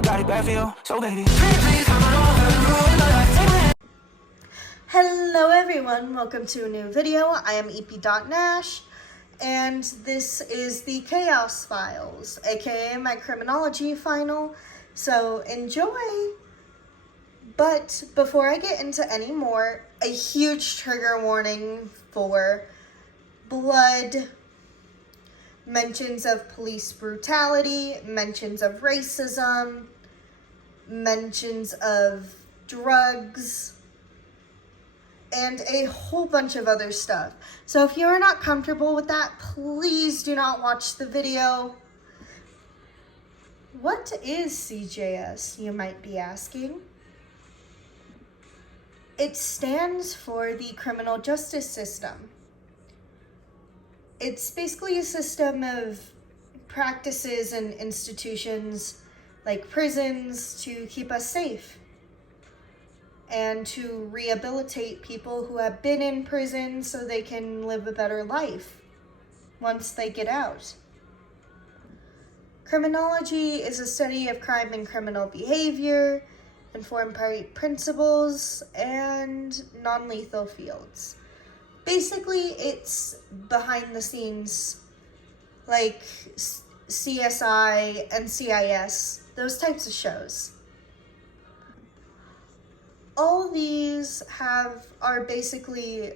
I got it bad for you, so baby, please come on over. Hello everyone, welcome to a new video. I am EP.Nash, and this is the Chaos Files, aka my criminology final, so enjoy! But before I get into any more, a huge trigger warning for blood, mentions of police brutality, mentions of racism, mentions of drugs, and a whole bunch of other stuff. So if you're not comfortable with that, please do not watch the video. What is CJS, you might be asking? It stands for the criminal justice system. It's basically a system of practices and institutions like prisons to keep us safe and to rehabilitate people who have been in prison so they can live a better life once they get out. Criminology is a study of crime and criminal behavior, informed by principles, and non-lethal fields. Basically, it's behind the scenes, like CSI and CIS, those types of shows. All these are basically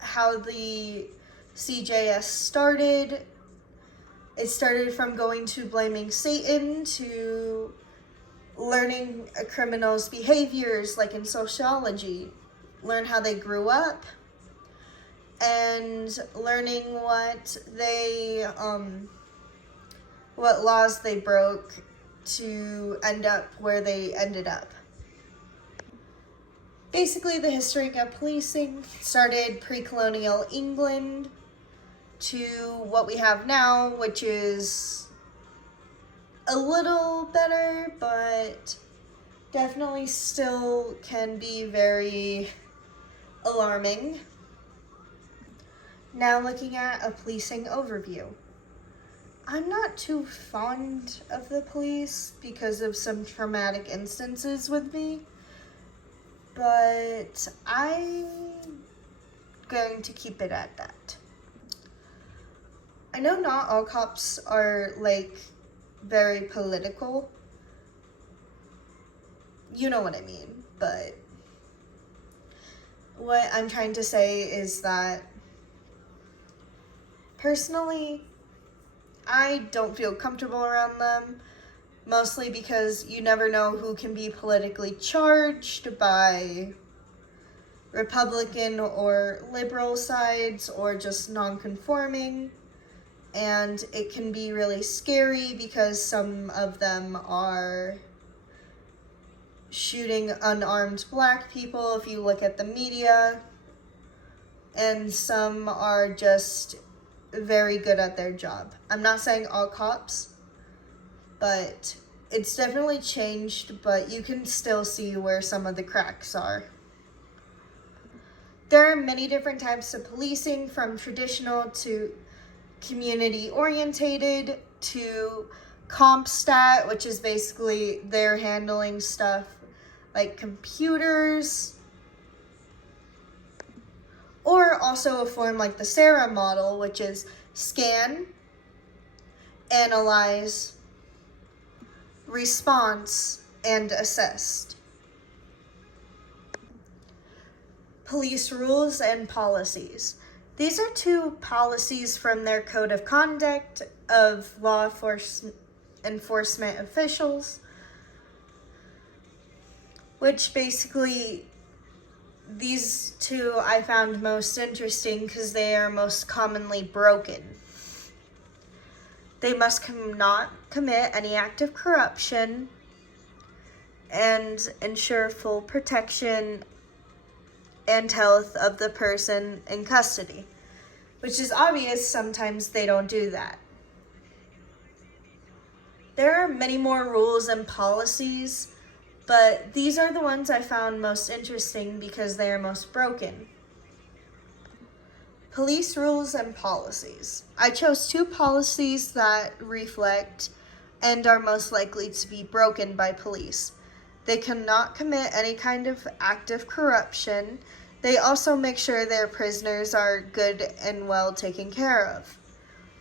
how the CJS started. It started from going to blaming Satan to learning a criminal's behaviors, like in sociology, learn how they grew up, and learning what laws they broke to end up where they ended up. Basically, the history of policing started pre-colonial England to what we have now, which is a little better, but definitely still can be very alarming. Now looking at a policing overview. I'm not too fond of the police because of some traumatic instances with me, but I'm going to keep it at that. I know not all cops are very political. You know what I mean, but what I'm trying to say is that personally, I don't feel comfortable around them, mostly because you never know who can be politically charged by Republican or liberal sides or just non-conforming. And it can be really scary because some of them are shooting unarmed black people if you look at the media, and some are just very good at their job. I'm not saying all cops, but it's definitely changed, but you can still see where some of the cracks are. There are many different types of policing, from traditional to community-orientated to CompStat, which is basically they're handling stuff like computers, or also a form like the Sarah model, which is scan, analyze, response, and assess. Police rules and policies. These are two policies from their code of conduct of law enforcement officials, which basically these two I found most interesting because they are most commonly broken. They must not commit any act of corruption and ensure full protection and health of the person in custody, which is obvious. Sometimes they don't do that. There are many more rules and policies, but these are the ones I found most interesting because they are most broken. Police rules and policies. I chose two policies that reflect and are most likely to be broken by police. They cannot commit any kind of act of corruption. They also make sure their prisoners are good and well taken care of.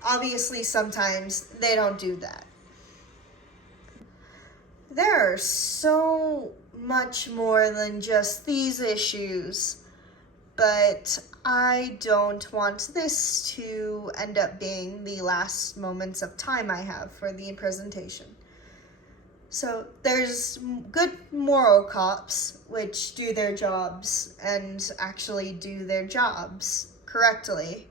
Obviously, sometimes they don't do that. There are so much more than just these issues, but I don't want this to end up being the last moments of time I have for the presentation. So there's good moral cops, which do their jobs and actually do their jobs correctly.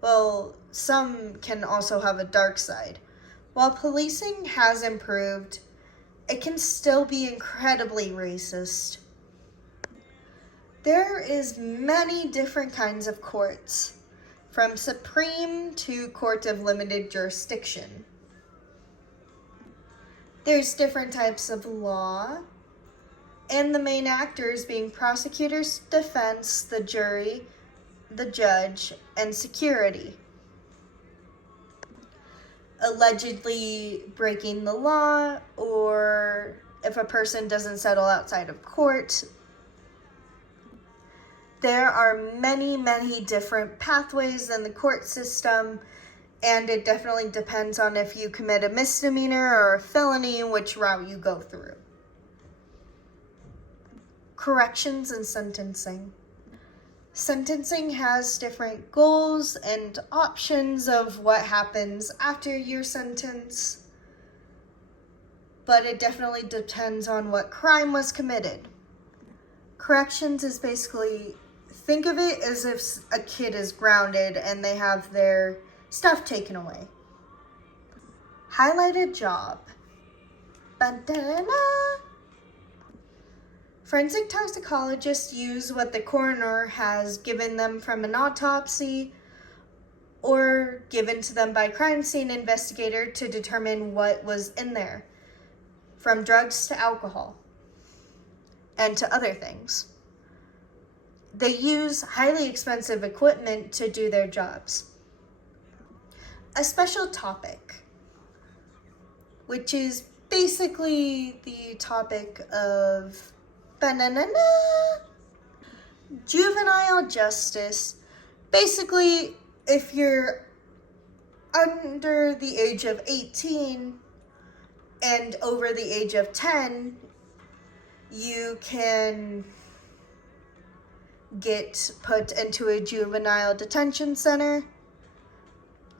Well, some can also have a dark side. While policing has improved, it can still be incredibly racist. There is many different kinds of courts, from Supreme to Court of Limited Jurisdiction. There's different types of law, and the main actors being prosecutors, defense, the jury, the judge, and security. Allegedly breaking the law, or if a person doesn't settle outside of court. There are many, many different pathways in the court system, and it definitely depends on if you commit a misdemeanor or a felony, which route you go through. Corrections and sentencing. Sentencing has different goals and options of what happens after your sentence, but it definitely depends on what crime was committed. Corrections is basically, think of it as if a kid is grounded and they have their stuff taken away. Highlighted job. Ba-da-da-da. Forensic toxicologists use what the coroner has given them from an autopsy or given to them by a crime scene investigator to determine what was in there, from drugs to alcohol and to other things. They use highly expensive equipment to do their jobs. A special topic, which is basically the topic of juvenile justice. Basically, if you're under the age of 18 and over the age of 10, you can get put into a juvenile detention center.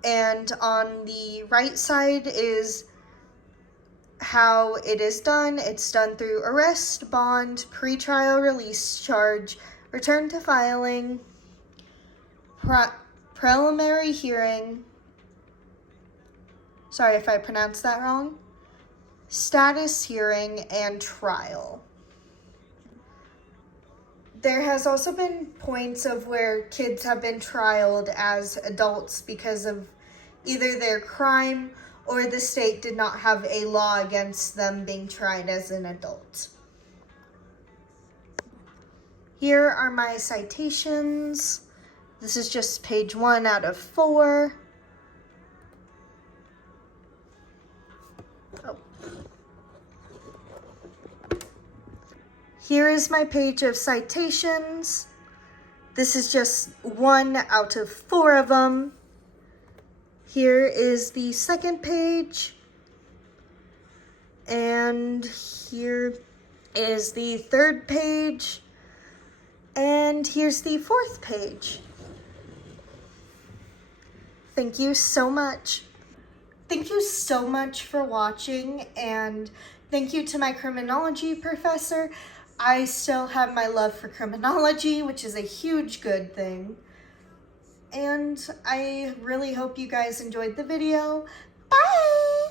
And on the right side is how it is done. It's done through arrest, bond, pretrial release charge, return to filing, preliminary hearing, sorry if I pronounced that wrong, status hearing, and trial. There has also been points of where kids have been trialed as adults because of either their crime or the state did not have a law against them being tried as an adult. Here are my citations. This is just page 1 out of 4. Here is my page of citations. This is just 1 out of 4 of them. Here is the second page, and here is the third page, and here's the fourth page. Thank you so much. Thank you so much for watching, and thank you to my criminology professor. I still have my love for criminology, which is a huge good thing. And I really hope you guys enjoyed the video. Bye!